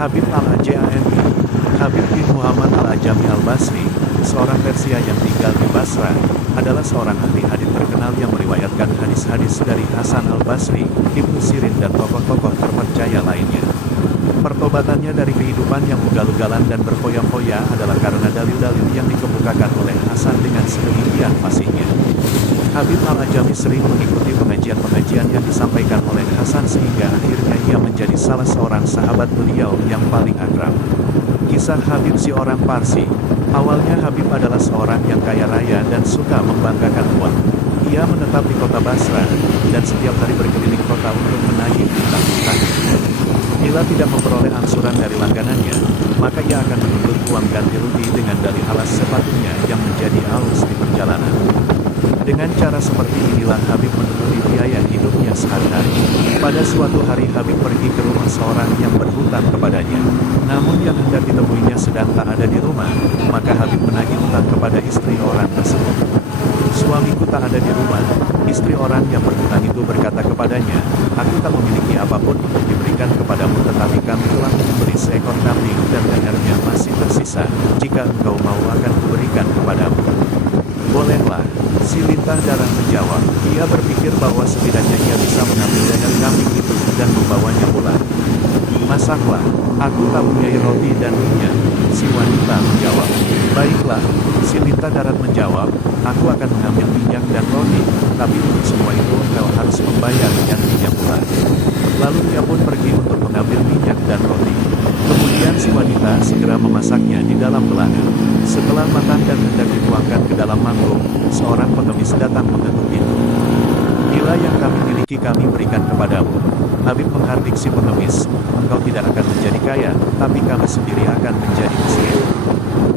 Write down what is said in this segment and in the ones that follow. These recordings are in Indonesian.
Habib al-Ajami, Habib bin Muhammad al-Ajami al-Basri, seorang Persia yang tinggal di Basra, adalah seorang ahli hadis terkenal yang meriwayatkan hadis-hadis dari Hasan al-Basri, Ibnu Sirin dan tokoh-tokoh terpercaya lainnya. Pertobatannya dari kehidupan yang ugal-ugalan dan berfoya-foya adalah karena dalil-dalil yang dikemukakan oleh Hasan dengan sedemikian fasihnya. Habib al-Ajami sering mengikuti pengajian-pengajian yang disampaikan oleh Hasan sehingga akhirnya ia menjadi salah seorang sahabat beliau yang paling akrab. Kisah Habib si orang Parsi. Awalnya Habib adalah seorang yang kaya raya dan suka membanggakan uang. Ia menetap di kota Basra, dan setiap hari berkeliling kota untuk menagih hutang-hutang. Bila tidak memperoleh angsuran dari langganannya, maka ia akan menuntut uang ganti rugi dengan dalih alas sepatunya yang menjadi aus di perjalanan. Dengan cara seperti inilah Habib menutupi biaya hidupnya sehari-hari. Pada suatu hari Habib pergi ke rumah seorang yang berhutang kepadanya. Namun yang hendak ditemuinya sedang tak ada di rumah, maka Habib menagih hutang kepada istri orang tersebut. "Suamiku tak ada di rumah." Istri orang yang berhutang itu berkata kepadanya, "Aku tak memiliki apapun untuk diberikan kepadamu, tetapi kami telah membeli seekor kambing dan lehernya masih tersisa. Jika engkau mau akan kuberikan kepadamu." "Bolehlah," si lintah darah menjawab. Ia berpikir bahwa setidaknya ia bisa mengambil leher kambing itu dan membawanya pulang. "Masaklah, aku tak punya roti dan minyak," si wanita menjawab. "Baiklah," si lintah darat menjawab, "aku akan mengambil minyak dan roti, tapi untuk semua itu engkau harus membayar gantinya pula." Lalu ia pun pergi untuk mengambil minyak dan roti. Kemudian si wanita segera memasaknya di dalam belanga. Setelah matang dan hendak dituangkan ke dalam mangkuk, seorang pengemis datang mengetuk pintu. "Bila yang kami miliki kami berikan kepadamu." Habib menghardik si pengemis, "Engkau tidak akan menjadi kaya, tapi kami sendiri akan menjadi miskin."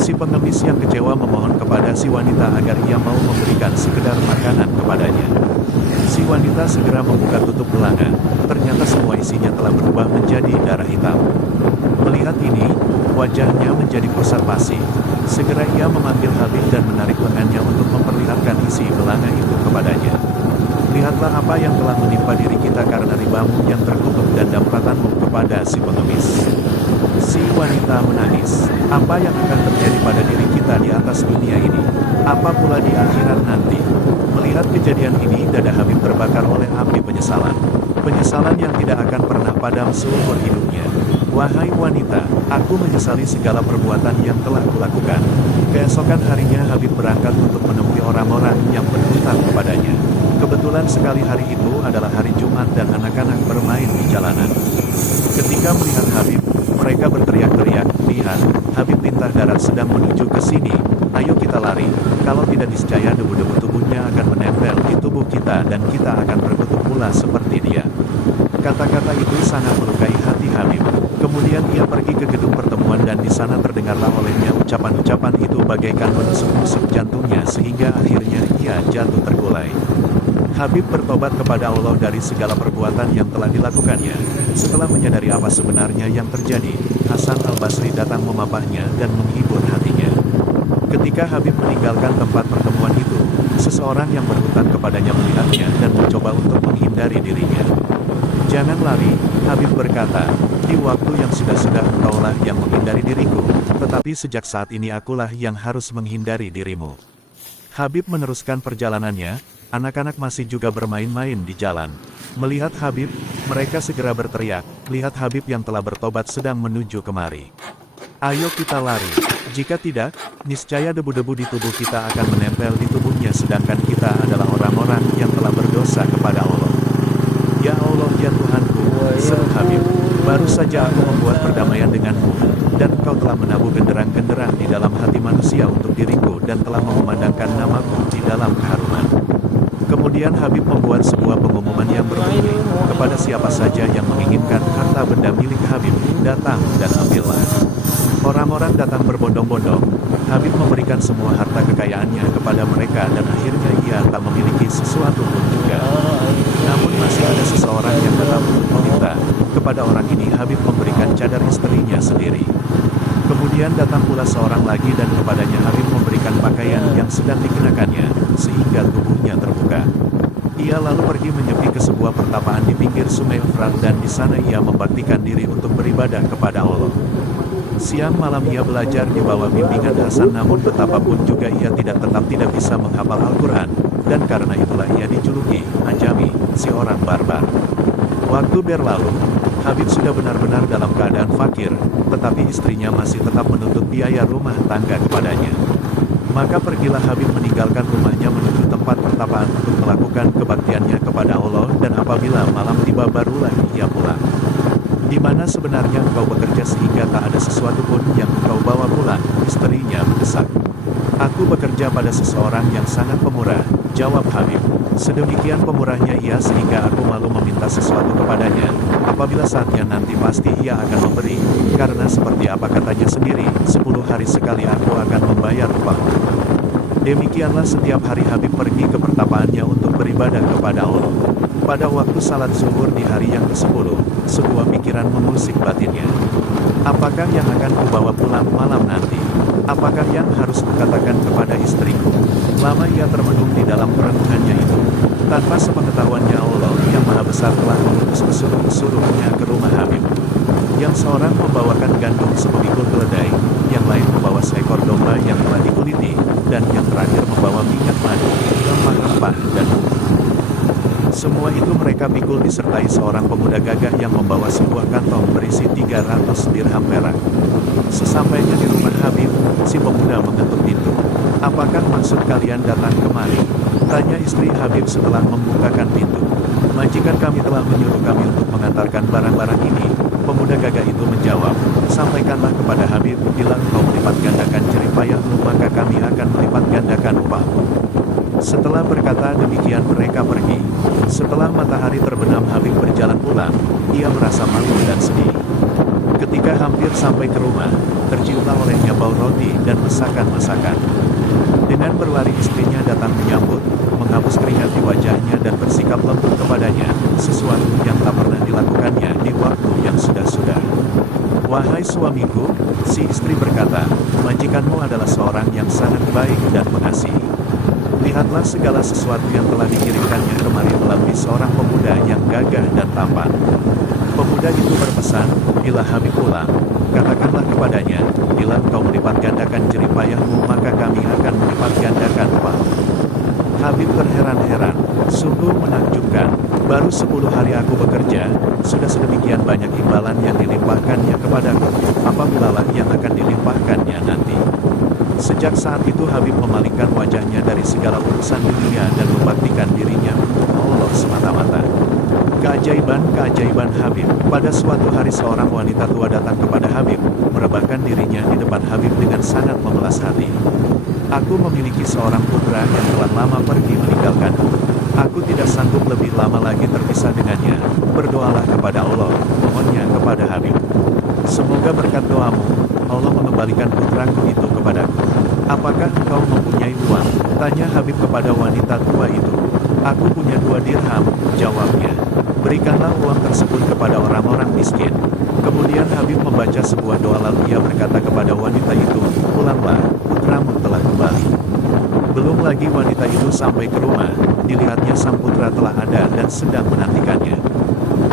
Si pengemis yang kecewa memohon kepada si wanita agar ia mau memberikan sekedar makanan kepadanya. Si wanita segera membuka tutup belanga, ternyata semua isinya telah berubah menjadi darah hitam. Melihat ini, wajahnya menjadi kusar pasi. Segera ia memanggil Habib dan menarik lengannya untuk memperlihatkan isi belanga itu kepadanya. "Lihatlah apa yang telah menimpa diri kita karena ribamu yang terkutuk dan dampatanmu," kepada si pengemis. Si wanita menangis. "Apa yang akan terjadi pada diri kita di atas dunia ini? Apa pula di akhirat nanti?" Melihat kejadian ini, dada Habib terbakar oleh api penyesalan. Penyesalan yang tidak akan pernah padam seumur hidupnya. "Wahai wanita, aku menyesali segala perbuatan yang telah kulakukan." Keesokan harinya Habib berangkat untuk menemui orang-orang yang berhutang kepadanya. Kebetulan sekali hari itu adalah hari Jumat dan anak-anak bermain di jalanan. Ketika melihat Habib, mereka berteriak-teriak, "Lihat, Habib lintah darat sedang menuju ke sini. Ayo kita lari, kalau tidak niscaya debu-debu tubuhnya akan menempel di tubuh kita dan kita akan berkutub pula seperti dia." Kata-kata itu sangat melukai hati Habib. Kemudian ia pergi ke gedung pertemuan dan di sana terdengarlah olehnya ucapan-ucapan itu bagaikan menusuk-nusuk jantungnya sehingga akhirnya ia jatuh terkulai. Habib bertobat kepada Allah dari segala perbuatan yang telah dilakukannya. Setelah menyadari apa sebenarnya yang terjadi, Hasan al-Basri datang memapahnya dan menghibur hatinya. Ketika Habib meninggalkan tempat pertemuan itu, seseorang yang berhutang kepadanya melihatnya dan mencoba untuk menghindari dirinya. "Jangan lari," Habib berkata, "di waktu yang sudah-sudah engkaulah yang menghindari diriku, tetapi sejak saat ini akulah yang harus menghindari dirimu." Habib meneruskan perjalanannya, anak-anak masih juga bermain-main di jalan. Melihat Habib, mereka segera berteriak, "Lihat Habib yang telah bertobat sedang menuju kemari. Ayo kita lari. Jika tidak, niscaya debu-debu di tubuh kita akan menempel di tubuhnya sedangkan kita adalah orang-orang yang telah berdosa kepada Allah." "Ya Allah, ya Tuhanku," seru Habib, "baru saja aku membuat perdamaian denganmu, dan engkau telah menabuh genderang-genderang di dalam hati manusia untuk diriku dan telah mengumandangkan namaku di dalam keharuman." Kemudian Habib membuat sebuah pengumuman yang berbunyi, "Kepada siapa saja yang menginginkan harta benda milik Habib, datang dan ambillah." Orang-orang datang berbondong-bondong. Habib memberikan semua harta kekayaannya kepada mereka dan akhirnya ia tak memiliki sesuatu pun juga. Namun masih ada seseorang yang tetap untuk meminta. Kepada orang ini Habib memberikan cadar istrinya sendiri. Kemudian datang pula seorang lagi dan kepadanya Habib memberikan pakaian yang sedang dikenakannya, sehingga tubuhnya terbuka. Ia lalu pergi menyepi ke sebuah pertapaan di pinggir sungai Efrat dan di sana ia membaktikan diri untuk beribadah kepada Allah. Siang malam ia belajar di bawah bimbingan Hasan, namun betapapun juga ia tetap tidak bisa menghafal Al-Quran, dan karena itulah ia dijuluki Ajami, si orang barbar. Waktu berlalu, Habib sudah benar-benar dalam keadaan fakir, tetapi istrinya masih tetap menuntut biaya rumah tangga kepadanya. Maka pergilah Habib meninggalkan rumahnya menuju tempat pertapaan untuk melakukan kebaktiannya kepada Allah, dan apabila malam tiba barulah ia pulang. Di mana sebenarnya engkau bekerja sehingga tak ada sesuatu pun yang engkau bawa pulang? Istrinya mendesak. Aku bekerja pada seseorang yang sangat pemurah, jawab Habib. Sedemikian pemurahnya ia sehingga aku malu meminta sesuatu kepadanya. Apabila saatnya nanti pasti ia akan memberi, karena seperti apa katanya sendiri, 10 hari sekali aku akan membayar upahmu. Demikianlah setiap hari Habib pergi ke pertapaannya untuk beribadah kepada Allah. Pada waktu salat zuhur di hari yang ke-10, sebuah pikiran mengusik batinnya. Apakah yang akan kubawa pulang malam nanti? Apakah yang harus kukatakan kepada istriku? Lama ia termenung di dalam perenungannya itu. Tanpa sepengetahuannya Allah yang Maha Besar telah mengutus pesuruh-pesuruhnya ke rumah Habib. Yang seorang membawakan gandum sepemikul keledai, yang lain membawa seekor domba yang telah dikuliti, dan yang terakhir membawa minyak madu, rempah-rempah, dan bumbu. Semua itu mereka pikul disertai seorang pemuda gagah yang membawa sebuah kantong berisi 300 dirham perak. Sesampainya di rumah Habib, si pemuda mengetuk pintu. Apakah maksud kalian datang kemari? Tanya istri Habib setelah membukakan pintu. Majikan kami telah menyuruh kami untuk mengantarkan barang-barang ini. Pemuda gagah itu menjawab, sampaikanlah kepada Habib, bila engkau melipat gandakan jerih payahmu maka kami akan melipat gandakan upahmu. Setelah berkata demikian mereka pergi. Setelah matahari terbenam Habib berjalan pulang, ia merasa malu dan sedih. Ketika hampir sampai ke rumah, terciumlah olehnya bau roti dan masakan-masakan. Dengan berlari istrinya datang menyambut, menghapus keringat di wajahnya dan bersikap lembut kepadanya, sesuatu yang tak pernah dilakukannya di waktu yang sudah-sudah. Wahai suamiku, si istri berkata, majikanmu adalah seorang yang sangat baik dan mengasihi. Lihatlah segala sesuatu yang telah dikirimkannya kemari melalui seorang pemuda yang gagah dan tampan. Pemuda itu berpesan, bila Habib pulang, katakanlah kepadanya, bila engkau melipat gandakan jerih payahmu maka kami akan melipat gandakan upahmu. Habib terheran-heran, sungguh menakjubkan, baru 10 hari aku bekerja, sudah sedemikian banyak imbalan yang dilimpahkannya kepadaku, apabila yang akan dilimpahkannya nanti. Sejak saat itu Habib memalingkan wajahnya dari segala urusan dunia dan membaktikan dirinya untuk Allah semata-mata. Keajaiban Habib. Pada suatu hari seorang wanita tua datang kepada Habib, merebahkan dirinya di depan Habib dengan sangat memelas hati. Aku memiliki seorang putra yang telah lama pergi meninggalkanku. Aku tidak sanggup lebih lama lagi terpisah dengannya. Berdoalah kepada Allah, mohonnya kepada Habib. Semoga berkat doamu, Allah mengembalikan putraku itu kepadaku. Apakah engkau mempunyai uang? Tanya Habib kepada wanita tua itu. Aku punya 2 dirham, jawabnya. Berikanlah uang tersebut kepada orang-orang miskin. Kemudian Habib membaca sebuah doa lalu ia berkata kepada wanita itu, pulanglah, putramu telah kembali. Belum lagi wanita itu sampai ke rumah, dilihatnya sang putra telah ada dan sedang menantikannya.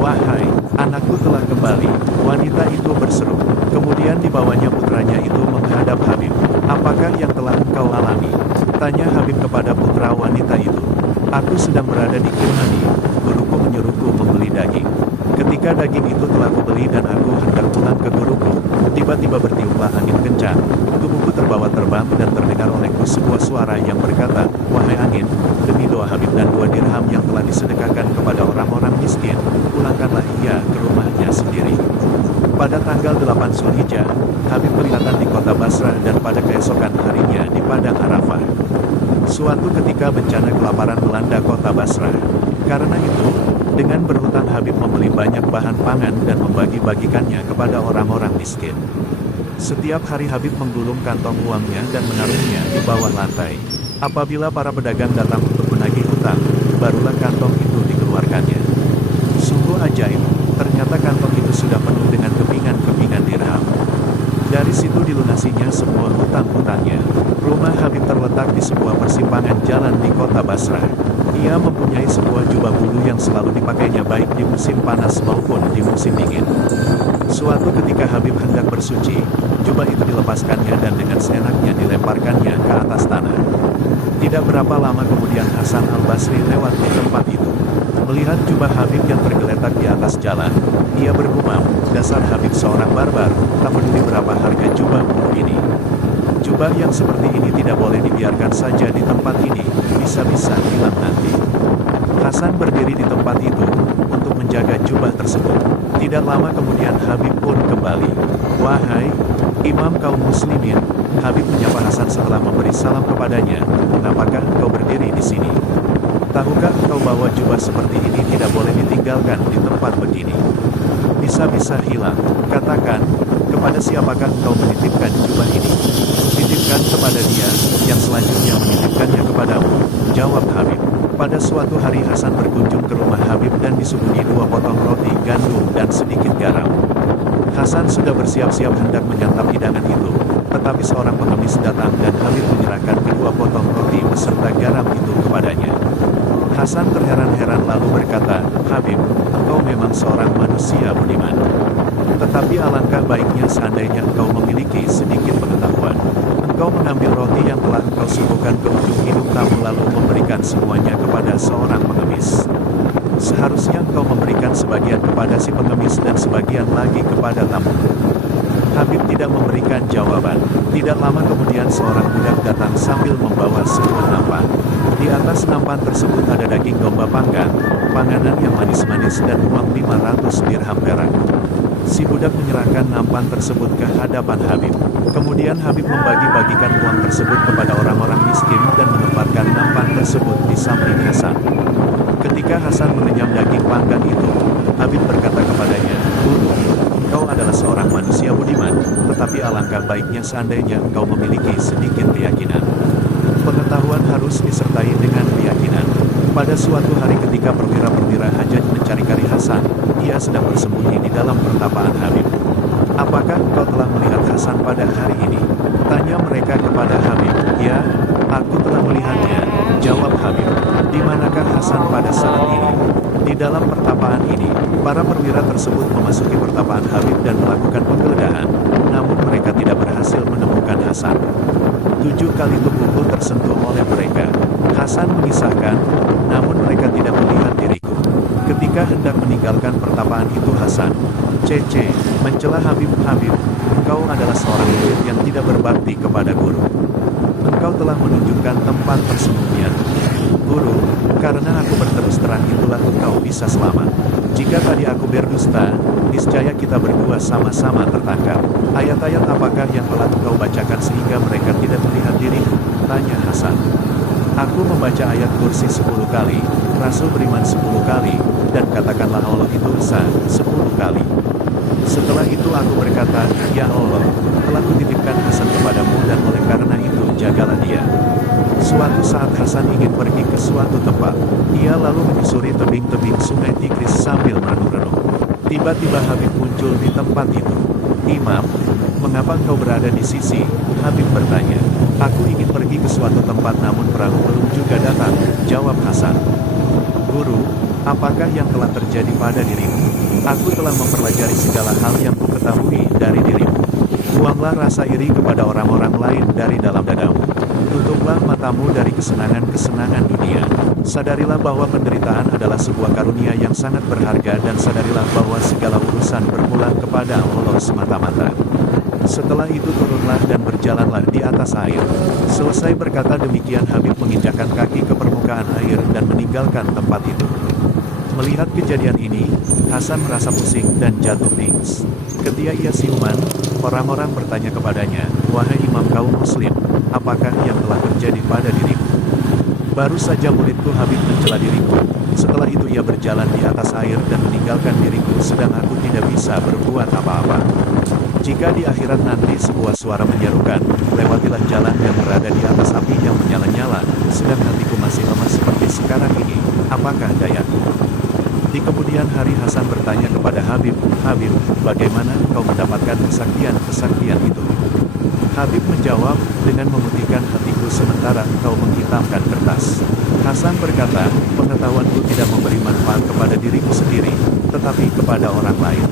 Wahai, anakku telah kembali, wanita itu berseru. Kemudian dibawanya putranya itu menghadap Habib. Apakah yang telah engkau alami? Tanya Habib kepada putra wanita itu. Aku sedang berada di Kirmani, guruku menyuruhku membeli daging. Ketika daging itu telah kubeli dan aku hendak pulang ke guruku, tiba-tiba bertiuplah angin kencang. Tubuhku terbawa terbang dan terdengar olehku sebuah suara yang berkata, wahai angin, demi doa Habib dan 2 dirham yang telah disedekahkan kepada orang-orang miskin, pulangkanlah ia ke rumahnya sendiri. Pada tanggal 8 Zulhijjah, Habib kelihatan di kota Basrah dan pada keesokan harinya di Padang Arafah. Suatu ketika bencana kelaparan melanda kota Basrah. Karena itu, dengan berhutang Habib membeli banyak bahan pangan dan membagi-bagikannya kepada orang-orang miskin. Setiap hari Habib menggulung kantong uangnya dan menaruhnya di bawah lantai. Apabila para pedagang datang untuk menagih hutang, barulah kantong itu dikeluarkannya. Sungguh ajaib, ternyata kantong itu sudah penuh dengan kepingan-kepingan dirham. Dari situ dilunasinya semua hutang-hutangnya. Rumah Habib terletak di sebuah persimpangan jalan di kota Basrah. Ia mempunyai sebuah jubah bulu yang selalu dipakainya baik di musim panas maupun di musim dingin. Suatu ketika Habib hendak bersuci, jubah itu dilepaskannya dan dengan seenaknya dilemparkannya ke atas tanah. Tidak berapa lama kemudian Hasan al-Basri lewat di tempat itu. Melihat jubah Habib yang tergeletak di atas jalan, ia bergumam, dasar Habib seorang barbar, tak peduli berapa harga jubah bulu ini. Jubah yang seperti ini tidak boleh dibiarkan saja di tempat ini, bisa-bisa hilang nanti. Hasan berdiri di tempat itu, untuk menjaga jubah tersebut. Tidak lama kemudian Habib pun kembali. "Wahai Imam kaum muslimin," Habib menyapa Hasan setelah memberi salam kepadanya, "Mengapakah engkau berdiri di sini? Tahukah engkau bahwa jubah seperti ini tidak boleh ditinggalkan di tempat begini? Bisa-bisa hilang. Katakan, kepada siapakah engkau menitipkan jubah ini?" "Titipkan kepada dia, yang selanjutnya menitipkannya kepadamu," jawab Habib. Pada suatu hari Hasan berkunjung ke rumah Habib dan disuguhi 2 potong roti gandum dan sedikit garam. Hasan sudah bersiap-siap hendak menyantap hidangan itu, tetapi seorang pengemis datang dan Habib menyerahkan kedua potong roti beserta garam itu kepadanya. Hasan terheran-heran lalu berkata, "Habib, engkau memang seorang manusia budiman. Tetapi alangkah baiknya seandainya engkau memiliki sedikit pengetahuan. Engkau mengambil roti yang telah engkau suguhkan ke ujung hidung tamu lalu memberikan semuanya kepada seorang pengemis. Seharusnya engkau memberikan sebagian kepada si pengemis dan sebagian lagi kepada tamu." Habib tidak memberikan jawaban. Tidak lama kemudian seorang budak datang sambil membawa sebuah nampan. Di atas nampan tersebut ada daging domba panggang, panganan yang manis-manis dan uang 500 dirham perak. Si budak menyerahkan nampan tersebut ke hadapan Habib. Kemudian Habib membagi-bagikan uang tersebut kepada orang-orang miskin dan menempatkan nampan tersebut di samping Hasan. Ketika Hasan mengenyam daging panggang itu, Habib berkata kepadanya, "Guru, engkau adalah seorang manusia budiman, tetapi alangkah baiknya seandainya engkau memiliki sedikit keyakinan. Pengetahuan harus disertai dengan keyakinan." Pada suatu hari ketika perwira-perwira Hajjaj mencari-cari Hasan, ia sedang bersembunyi di dalam pertapaan Habib. "Apakah engkau telah melihat Hasan pada hari ini?" tanya mereka kepada Habib. "Ya, aku telah melihatnya," jawab Habib. "Di manakah Hasan pada saat ini?" "Di dalam pertapaan ini." Para perwira tersebut memasuki pertapaan Habib dan melakukan penggeledahan, namun mereka tidak berhasil menemukan Hasan. 7 kali tubuhku tersentuh oleh mereka. Hasan mengisahkan, namun mereka tidak melihat diriku. Ketika hendak meninggalkan pertapaan itu Hasan, "Cece," mencela Habib, "Habib, engkau adalah seorang murid yang tidak berbakti kepada guru. Engkau telah menunjukkan tempat persembunyian. Guru, karena aku berterus terang itulah engkau bisa selamat. Jika tadi aku berdusta, niscaya kita berdua sama-sama tertangkap." "Ayat-ayat apakah yang telah engkau bacakan sehingga mereka tidak melihat diriku?" tanya Hasan. "Aku membaca ayat kursi 10 kali, Rasul beriman 10 kali, dan katakanlah Allah itu esa 10 kali. Setelah itu aku berkata, ya Allah, telah kutitipkan Hasan kepadamu dan oleh karena itu jagalah dia." Suatu saat Hasan ingin pergi ke suatu tempat. Ia lalu menyusuri tebing-tebing sungai Tigris sambil merenung-renung. Tiba-tiba Habib muncul di tempat itu. "Imam, mengapa engkau berada di sisi?" Habib bertanya. "Aku ingin pergi ke suatu tempat namun perahu belum juga datang," jawab Hasan. "Guru, apakah yang telah terjadi pada dirimu? Aku telah mempelajari segala hal yang kuketahui dari dirimu. Buanglah rasa iri kepada orang-orang lain dari dalam dadamu. Tutuplah matamu dari kesenangan-kesenangan dunia. Sadarilah bahwa penderitaan adalah sebuah karunia yang sangat berharga dan sadarilah bahwa segala urusan berpulang kepada Allah semata-mata. Setelah itu turunlah dan berjalanlah di atas air." Selesai berkata demikian Habib menginjakkan kaki ke permukaan air dan meninggalkan tempat itu. Melihat kejadian ini, Hasan merasa pusing dan jatuh pingsan. Ketika ia siuman, orang-orang bertanya kepadanya, "Wahai imam kaum muslim, apakah yang telah terjadi pada dirimu?" "Baru saja muridku Habib mencela diriku. Setelah itu ia berjalan di atas air dan meninggalkan diriku sedang aku tidak bisa berbuat apa-apa. Jika di akhirat nanti sebuah suara menyerukan, lewatilah jalan yang berada di atas api yang menyala-nyala, sedang hatiku masih lemah seperti sekarang ini, apakah dayaku?" Di kemudian hari Hasan bertanya kepada Habib, "Habib, bagaimana engkau mendapatkan kesaktian-kesaktian itu?" Habib menjawab, "Dengan memutihkan hatiku sementara engkau menghitamkan kertas. Hasan berkata, pengetahuanku tidak memberi manfaat kepada diriku sendiri, tetapi kepada orang lain.